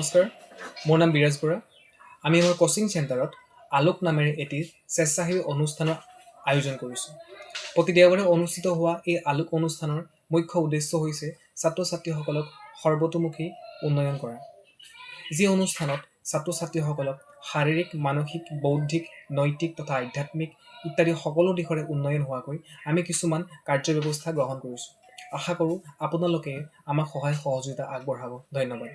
নমস্কাৰ, মোৰ নাম বিৰাজ বৰা। আমি আমাৰ কোচিং চেণ্টাৰত আলোক নামেৰে এটি স্বেচ্ছাসেৱী অনুষ্ঠানৰ আয়োজন কৰিছোঁ। প্ৰতি দেওবাৰে অনুষ্ঠিত হোৱা এই আলোক অনুষ্ঠানৰ মুখ্য উদ্দেশ্য হৈছে ছাত্ৰ ছাত্ৰীসকলক সৰ্বতোমুখী উন্নয়ন কৰা। যি অনুষ্ঠানত ছাত্ৰ ছাত্ৰীসকলক শাৰীৰিক, মানসিক, বৌদ্ধিক, নৈতিক তথা আধ্যাত্মিক ইত্যাদি সকলো দিশৰে উন্নয়ন হোৱাকৈ আমি কিছুমান কাৰ্যব্যৱস্থা গ্ৰহণ কৰিছোঁ। আশা কৰোঁ আপোনালোকে আমাক সহায় সহযোগিতা আগবঢ়াব। ধন্যবাদ।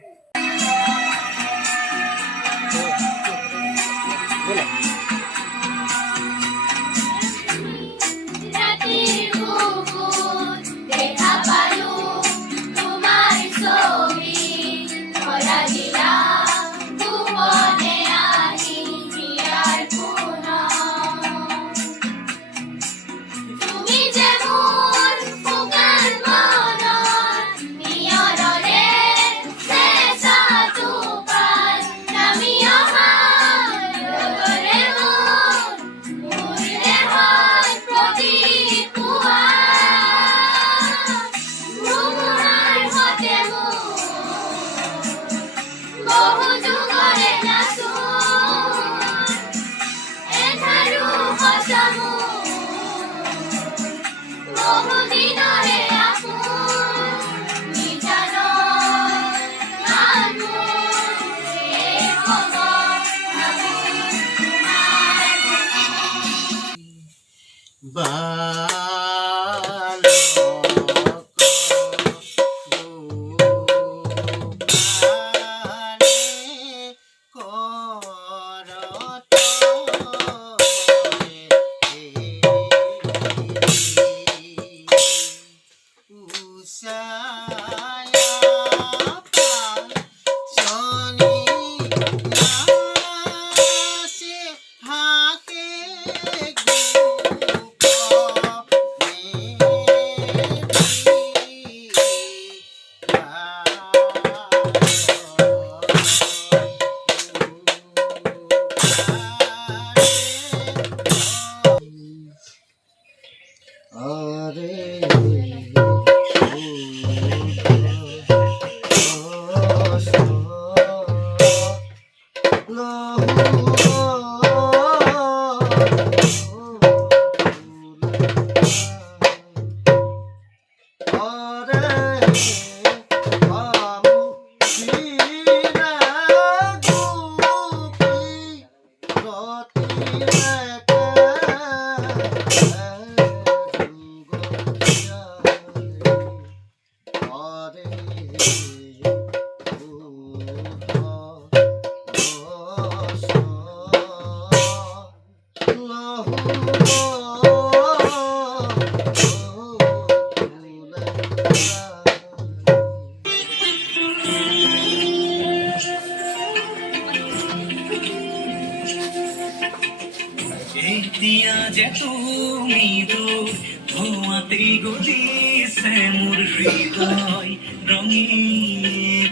এতিয়া যে তুমি দূৰ ধোঁৱাতেই গলিছে মোৰ হৃদয় ৰঙীন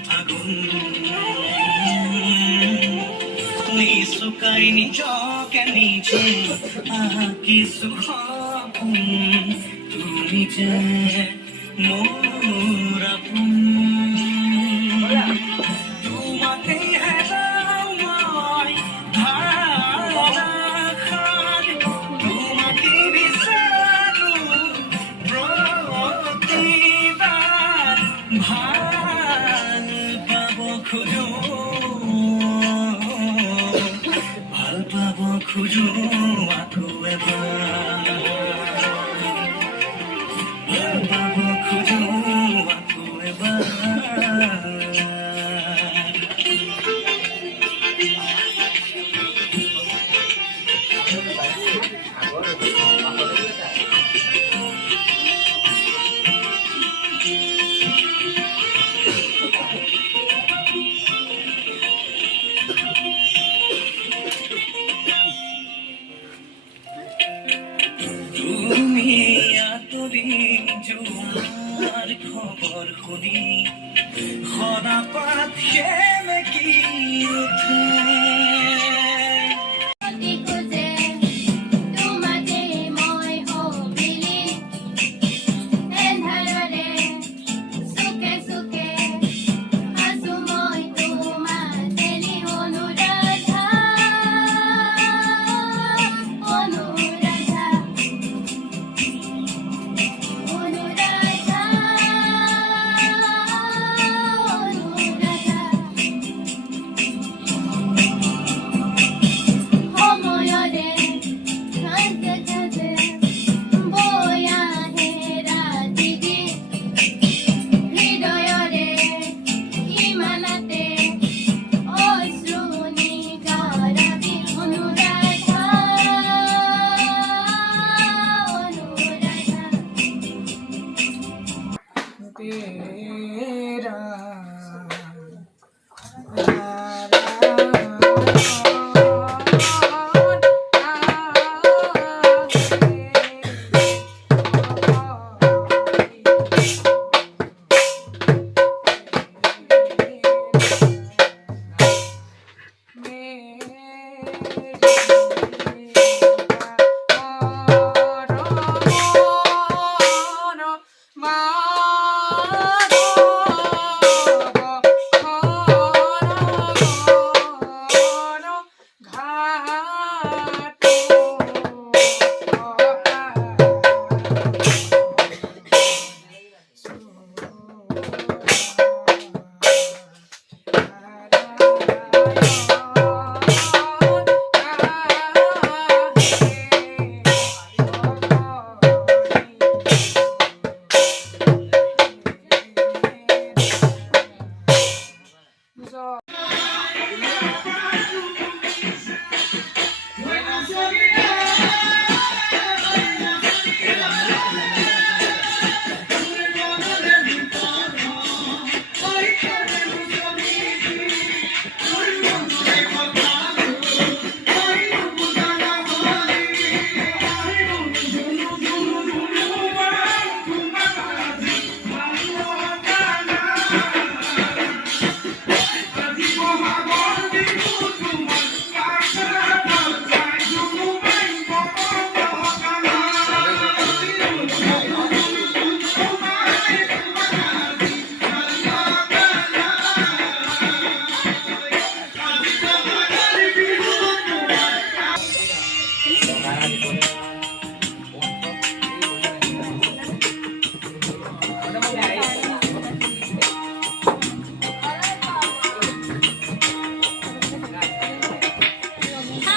ফাগুন নিচুকাই নিজকে নিজে আঁকিছো সপোন তুমি যে মোৰ আপোন তোমাতেই হেৰাও মই খুঁজো আকৌ এবাৰ ভাল পাব খুঁজো আকৌ এবাৰ যোৱাৰ খবৰ শুনি সদাপাত সেমেকি উঠে চুকে চুকে আছো মই তোমাৰ तेरा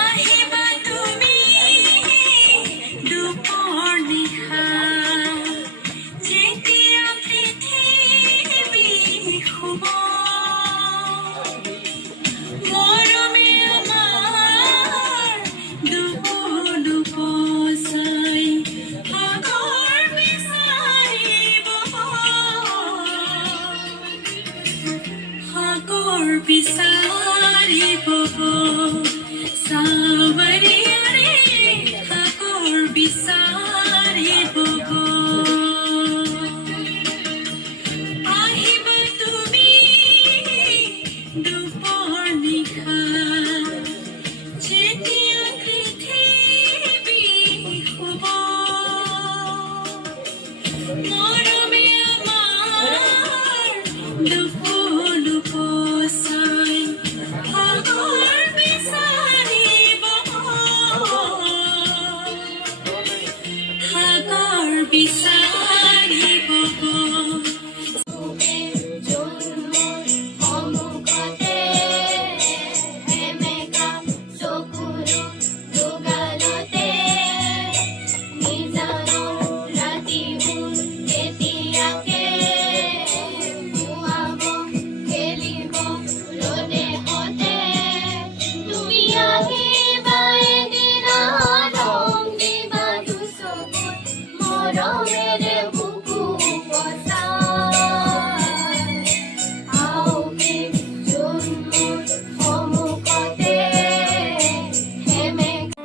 আহিবা তুমি দুপৰ নিশা যেতিয়া পৃথিৱী শুব মৰমে আমাৰ দুপ চাই সাগৰ বিচাৰিব সাৱৰিয়াৰে সাগৰ বিচাৰিব আহিবা তুমি দুপৰ নিশা যেতিয়া পৃথিৱী শুব মৰমে আমাৰ দুপ চাই সাগৰ বিচাৰিব সাগৰ বিচাৰিব সন্মুখতে এমেকা চকুৰো দুগালতে নিজানৰ ৰাতিবোৰ কেতিয়াকে মুৱাব খেলিব ৰ'দে হতে তুমি আহিবা এদিনা ৰং দিবা দুচকুত মৰমেৰে বুকু বচাই আওকে জোনবোৰ সন্মুখতে সেমেকা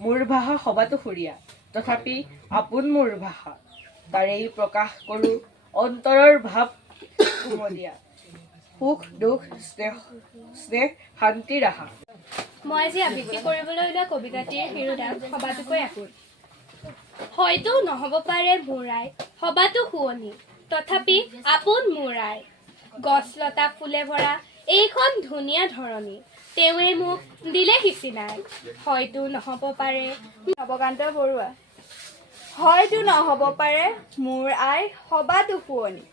মোৰ ভাষা সবাতো সুৰীয়া তথাপি আপোন মোৰ ভাষা তাৰেই প্ৰকাশ কৰোঁ অন্তৰৰ ভাৱ কুমলীয়া সুখ দুখ স্নেহ শান্তিৰ আশা মই আজি আবৃত্তি কৰিবলৈ ওলোৱা কবিতাটিৰ শিৰোনাম সবাতোকৈ আপোন। হয়তো নহ'ব পাৰে মোৰ আই সবাতো শুৱনি তথাপি আপোন মোৰ আই গছ লতা ফুলে ভৰা এইখন ধুনীয়া ধৰণী তেওঁৱে মোক দিলে সিচিনাই হয়তো নহ'ব পাৰে নৱকান্ত বৰুৱা হয়তো নহ'ব পাৰে মোৰ আই সবাতো শুৱনি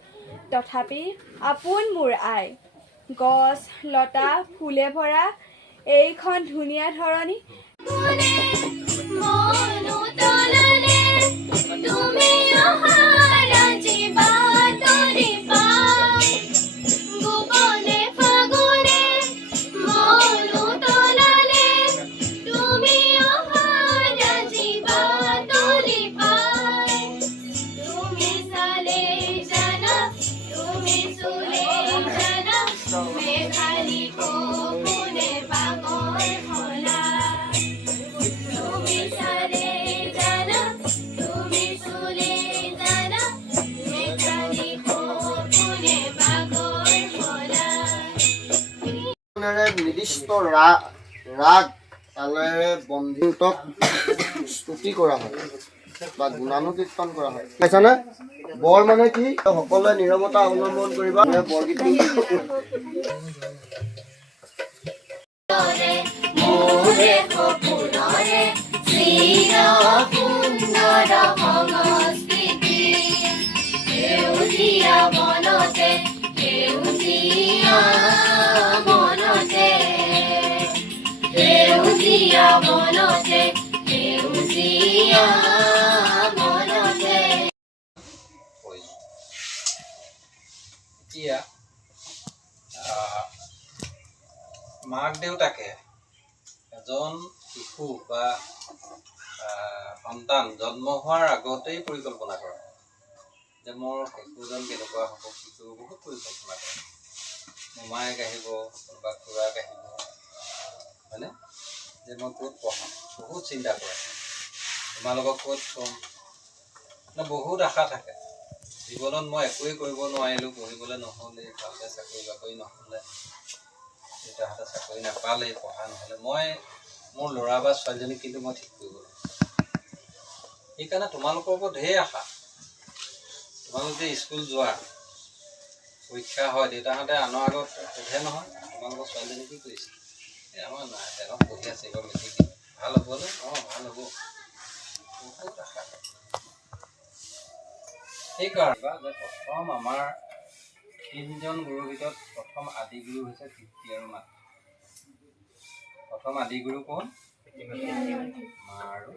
তথাপি আপোন মোৰ আই গছ লতা ফুলে ভৰা এইখন ধুনীয়া ধৰণী। মনো তললে তুমি অহা ৰাজি বাতৰি পাই গোপনে ফাগুনে মনো তললে তুমি অহা ৰাজি বাতৰি পাই তুমি চালে জানা তুমি চুলে জানা মেঘালী কোনে বাগৰ হলা তুমি চালে জানা তুমি চুলে জানা মেঘালী কোনে বাগৰ হলা নিৰ্দিষ্ট ৰাগ তালেৰে বন্দিতক স্তুতি কৰা হয় বা গুণানুকীৰ্তন কৰা হয়। পাইছানে? বৰ মানে কি? সকলোৱে নীৰৱতা অৱলম্বন কৰিবা। বৰগীতটো মোৰে সপোনৰে চিৰ সুন্দৰ সংস্কৃতি সেউজীয়া বনতে সেউজীয়া বনতে সেউজীয়া বনতে সেউজীয়া বনতে এতিয়া মাক দেউতাকে এজন শিশু বা সন্তান জন্ম হোৱাৰ আগতেই পৰিকল্পনা কৰে যে মোৰ শিশুজন কেনেকুৱা হ'ব। শিশু বহুত পৰিকল্পনা কৰে। মোমায়েক আহিব, কোনোবা খুৰাক আহিব, হয়নে? যে মই ক'ত পঢ়াম, বহুত চিন্তা কৰে। তোমালোকক ক'ত থ'ম, বহুত আশা থাকে। জীৱনত মই একোৱেই কৰিব নোৱাৰিলোঁ, পঢ়িবলৈ নহ'লে, ভালকৈ চাকৰি বাকৰি নহ'লে, দেউতাহঁতে চাকৰি নাপালেই, পঢ়া নহ'লে, মই মোৰ ল'ৰা বা ছোৱালীজনীক কিন্তু মই ঠিক কৰিব লাগিব। সেইকাৰণে তোমালোকৰ ওপৰত ঢেৰ আশা। তোমালোক যে স্কুল যোৱা, পৰীক্ষা হয়, দেউতাহঁতে আনৰ আগত সোধে নহয়, তোমালোকৰ ছোৱালীজনী কি কৰিছে? এই আমাৰ নাই, তেওঁক পঢ়ি আছে, এইবাৰ মেট্ৰিক দিব, ভাল হ'বনে? অঁ ভাল হ'ব। বহুত আশা। সেইকাৰণে যে প্ৰথম আমাৰ 3জন গুৰুৰ ভিতৰত প্ৰথম আদিগুৰু হৈছে পিতৃ আৰু মাতৃ। প্ৰথম আদিগুৰু কোন? মা আৰু